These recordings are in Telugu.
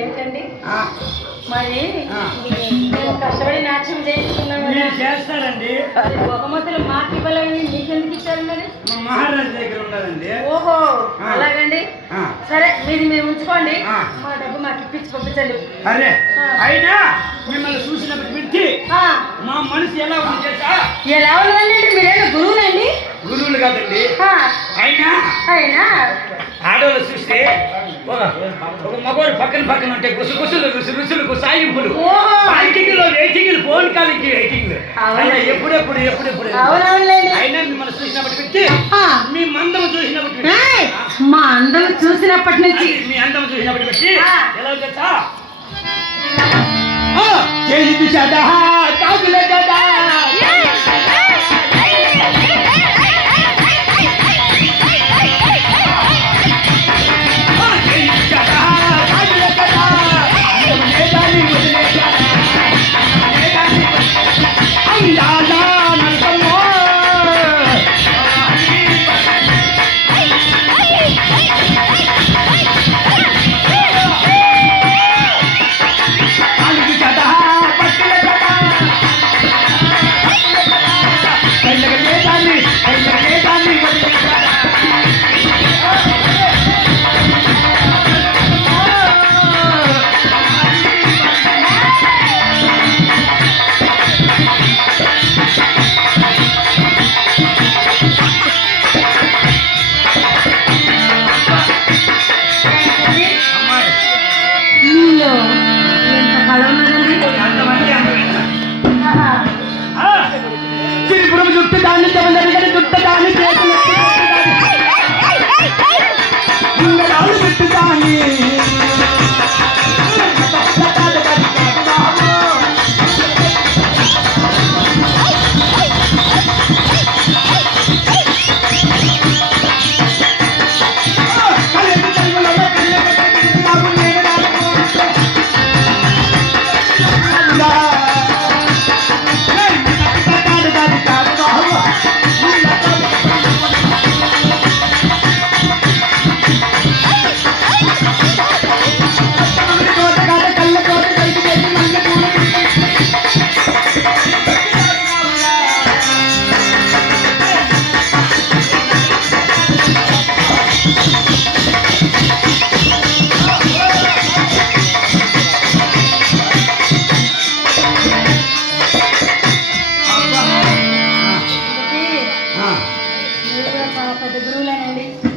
ఏమిటండి మరి మేము కష్టపడి నాట్యం చేయించుకున్నాము చేస్తారండి. బహుమతులు మాకు ఇవ్వాలని మీకెందుకు ఇచ్చారు మరి? మహారాజు దగ్గర ఉన్నదండి. ఓహో అలాగండి. సరే మీరు ఉంచుకోండి, మా డబ్బు మాకు ఇప్పించి పంపించండి. అరే అయినా మిమ్మల్ని చూసినప్పుడు పెట్టి మా మనసు ఎలా ఉంది చేసా? ఎలా ఉన్నదండి? మీరేనా గురువులండి? గురువులు కాదండి. అయినా ఆడవాళ్ళు చూస్తే ఒక మగవాడు పక్కన ఉంటే గుసగుసలు రుసులు సాయింపులు ఫైటింగ్లో వెయిటింగ్లు ఫోన్ కాలింగ్ వెయిటింగ్లు ఎప్పుడెప్పుడు అయినా మిమ్మల్ని చూసినప్పటి పెట్టి మీ మందం చూసినప్పటి మా అందం చూసినప్పటి నుంచి మీ అందం చూసినప్పటి పెట్టి ఎలా తెలుసా? చేసి చదా కాకుల చదా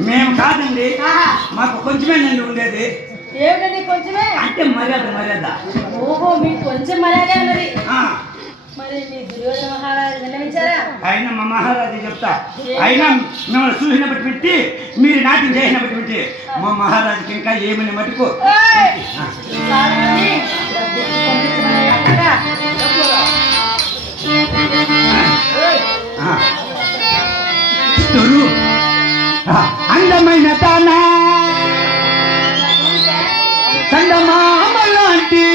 మేము కాదండి, మాకు కొంచెమేనండి ఉండేది. ఏమిటండి కొంచెమే అంటే మర్యాద. ఓహో మీకు కొంచెం మర్యాద అన్నది. మరి మీ దుర్యోధన మహారాజు విన్నవించారా? అయినా మా మహారాజు చెప్తా. అయినా మిమ్మల్ని చూసినప్పటి పెట్టి మీరు నాట్యం చేసినప్పటి పెట్టి మా మహారాజుకి ఇంకా ఏమని మటుకు అందమైన తానా చందమామ లాంటి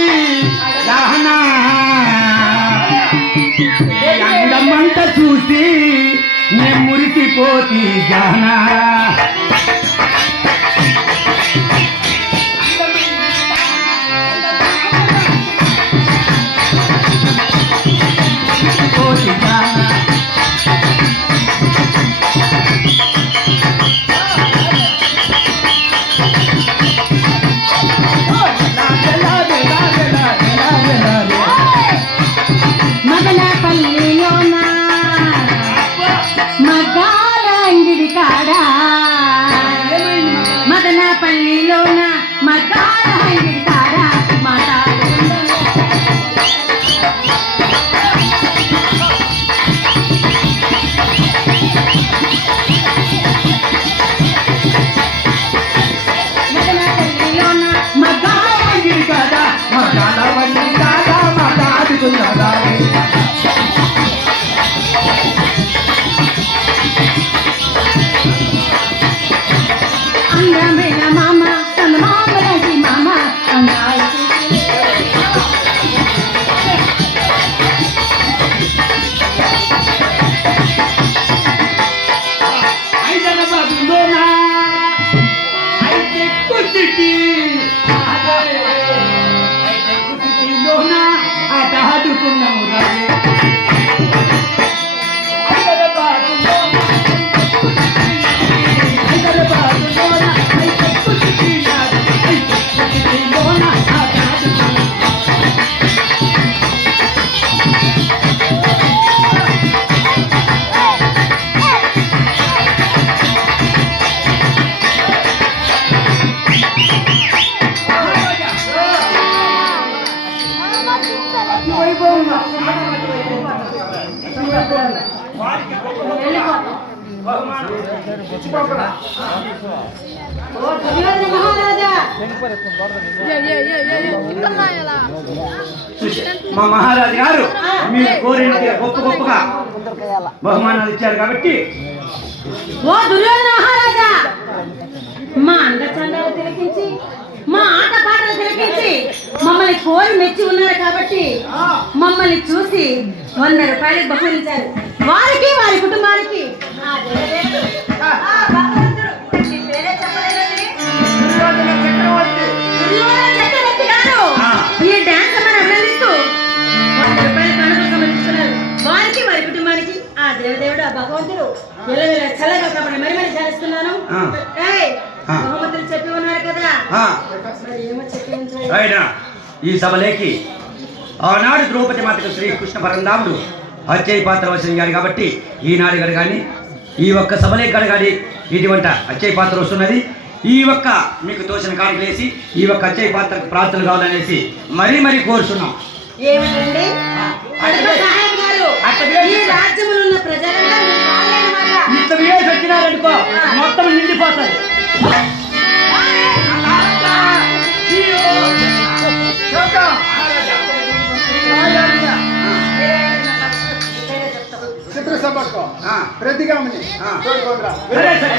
దహనా అందమంత చూసి నే మురిసిపోతి జానా పాడుతున్నాము రాజే ఓ దుర్యోధన మహారాజా మా మహారాజు గారు మీరు కోరిన గొప్ప గొప్పగా బహుమానాలు ఇచ్చారు కాబట్టి ఓ దుర్యోధన మహారాజా మా అందచందాలు తిలకించి మా ఆట పాటలు తిలకించి మమ్మల్ని కోరి మెచ్చి ఉన్నారు కాబట్టి మమ్మల్ని చూసి 100 రూపాయలు బహుమతించారు వారికి వారి కుటుంబానికి ఆ దేవదేవుడు, ఆ భగవంతుడు, మీ పేరే చెప్పలేదండి. దుర్యోధన చక్రవర్తి గారు ఈ డాన్స్ మనం అభినందిస్తూ 100 రూపాయలు కానుకలు సమర్పిస్తున్నారు వారికి వారి కుటుంబానికి ఆ దేవదేవుడు, ఆ భగవంతుడు ఎల్లవేళ చల్లగా కాబట్టి మరి మరి చేస్తున్నాను. బహుమతులు చెప్పి ఉన్నారు కదా, మరి ఏమో చెప్పి ఉంచారు. అయినా ఈ సభలోకి ఆనాడు ద్రౌపది మాతకు శ్రీకృష్ణ పరంధాముడు అచ్చయ్య పాత్ర వచ్చింది గారు కాబట్టి ఈనాడు గడగాని ఈ ఒక్క సభలోకి గడగాలి ఇటువంటి అచ్చయ్య పాత్ర వస్తున్నది. ఈ ఒక్క మీకు తోచిన కాడికి ఈ ఒక్క అచ్చయ్య పాత్రకు ప్రార్థనలు కావాలనేసి మరీ మరీ కోరుతున్నాం. ఏమండి సహాయం గారు, ఈ రాజ్యంలో ఉన్న ప్రజలందరూ మీ వాళ్ళన్నమాట. ఇంత వేసి వచ్చినారనుకో మొత్తం నిండిపోతారు. చిత్రసభకు ప్రతిగామిని సరే సరే